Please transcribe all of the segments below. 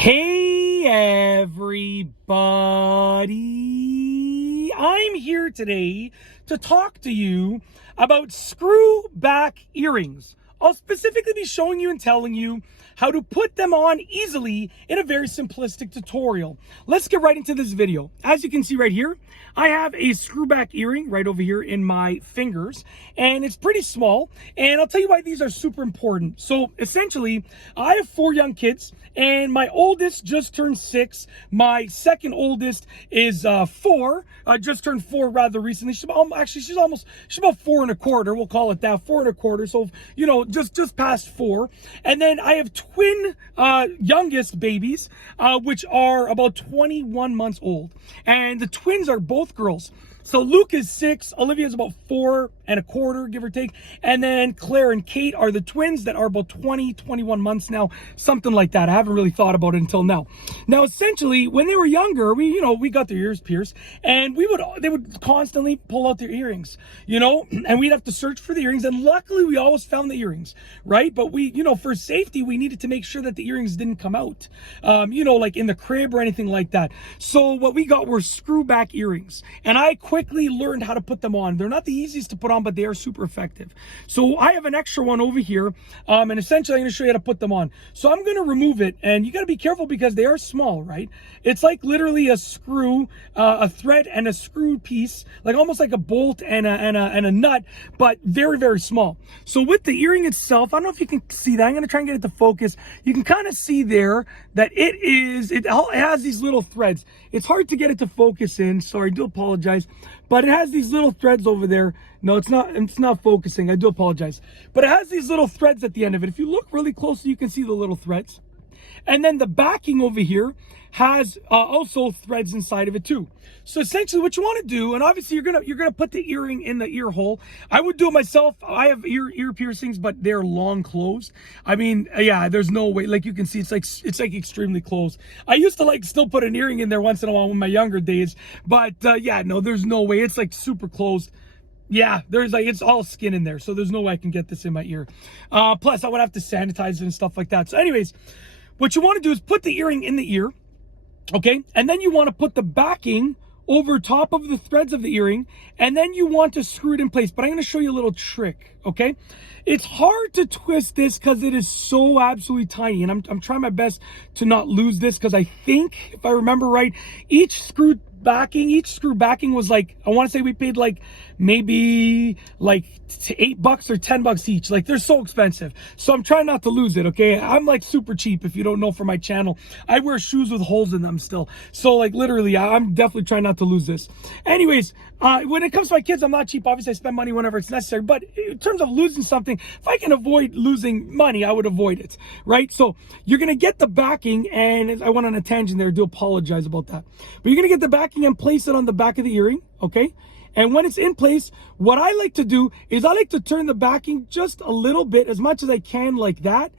Hey everybody, I'm here today to talk to you about screw back earrings. I'll specifically be showing you and telling you how to put them on easily in a very simplistic tutorial. Let's get right into this video. As you can see right here, I have a screw back earring right over here in my fingers, and it's pretty small, and I'll tell you why these are super important. So essentially, I have 4 young kids, and my oldest just turned 6. My second oldest is 4, just turned 4 rather recently. She's about 4 and a quarter, we'll call it that, 4 and a quarter. So, you know, just past 4. And then I have twin youngest babies, which are about 21 months old. And the twins are both girls. So Luke is 6, Olivia's about 4 and a quarter, give or take. And then Claire and Kate are the twins that are about 21 months now, something like that. I haven't really thought about it until now. Now, essentially, when they were younger, we got their ears pierced, and they would constantly pull out their earrings, and we'd have to search for the earrings. And luckily, we always found the earrings, right? But for safety, we needed to make sure that the earrings didn't come out, like in the crib or anything like that. So what we got were screw back earrings, and I quickly learned how to put them on. They're not the easiest to put on, but they are super effective. So I have an extra one over here, and essentially I'm going to show you how to put them on. So I'm going to remove it, and you got to be careful because they are small, right? It's like literally a screw, a thread and a screw piece, like almost like a bolt and a nut, but very, very small. So with the earring itself, I don't know if you can see that. I'm going to try and get it to focus. You can kind of see there that it has these little threads. It's hard to get it to focus in. Sorry, I do apologize. But it has these little threads over there. No, it's not focusing. I do apologize. But it has these little threads at the end of it. If you look really closely, you can see the little threads. And then the backing over here has also threads inside of it too. So essentially what you want to do, and obviously you're gonna put the earring in the ear hole. I would do it myself. I have ear piercings, but they're long closed. I mean, yeah, there's no way. Like you can see, it's like extremely closed. I used to still put an earring in there once in a while in my younger days, but yeah, no, there's no way. It's like super closed. Yeah, it's all skin in there, so there's no way I can get this in my ear. Plus I would have to sanitize it and stuff like that. So anyways, what you want to do is put the earring in the ear, okay? And then you want to put the backing over top of the threads of the earring, and then you want to screw it in place. But I'm going to show you a little trick, okay? It's hard to twist this because it is so absolutely tiny, and I'm trying my best to not lose this because I think, if I remember right, each screw backing was like, I want to say we paid maybe $8 or $10 each. Like, they're so expensive. So I'm trying not to lose it, okay? I'm super cheap. If you don't know, for my channel, I wear shoes with holes in them still. So literally, I'm definitely trying not to lose this. Anyways, when it comes to my kids, I'm not cheap. Obviously I spend money whenever it's necessary, but in terms of losing something, if I can avoid losing money, I would avoid it, right? So you're going to get the backing, and I went on a tangent there. I do apologize about that. But you're going to get the backing and place it on the back of the earring, okay? And when it's in place, what I like to do is I like to turn the backing just a little bit, as much as I can, like that.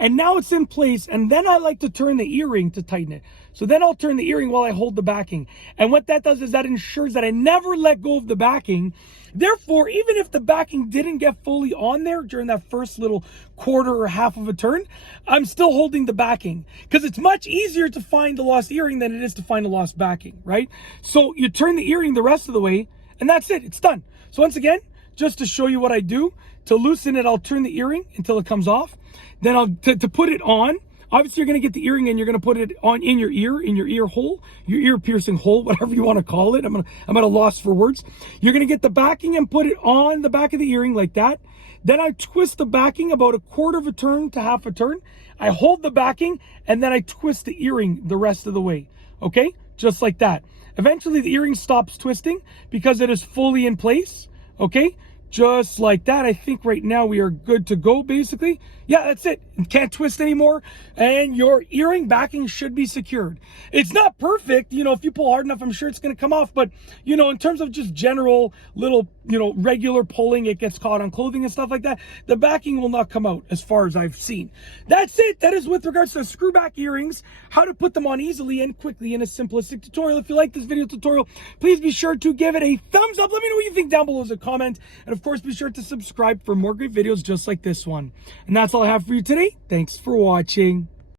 And now it's in place, and then I like to turn the earring to tighten it. So then I'll turn the earring while I hold the backing. And what that does is that ensures that I never let go of the backing. Therefore, even if the backing didn't get fully on there during that first little quarter or half of a turn, I'm still holding the backing, because it's much easier to find the lost earring than it is to find a lost backing, right? So you turn the earring the rest of the way, and that's it. It's done. So once again, just to show you what I do, to loosen it, I'll turn the earring until it comes off. Then to put it on, obviously you're going to get the earring and you're going to put it on in your ear hole, your ear piercing hole, whatever you want to call it. I'm at a loss for words. You're going to get the backing and put it on the back of the earring like that. Then I twist the backing about a quarter of a turn to half a turn. I hold the backing, and then I twist the earring the rest of the way. Okay? Just like that. Eventually the earring stops twisting because it is fully in place. Okay? Just like that. I think right now we are good to go, basically. Yeah, that's it. You can't twist anymore, and your earring backing should be secured. It's not perfect. If you pull hard enough, I'm sure it's going to come off. But, in terms of just general little, regular pulling, it gets caught on clothing and stuff like that, the backing will not come out as far as I've seen. That's it. That is with regards to screw back earrings, how to put them on easily and quickly in a simplistic tutorial. If you like this video tutorial, please be sure to give it a thumbs up. Let me know what you think down below as a comment. And of course, be sure to subscribe for more great videos just like this one. And that's all I have for you today. Thanks for watching.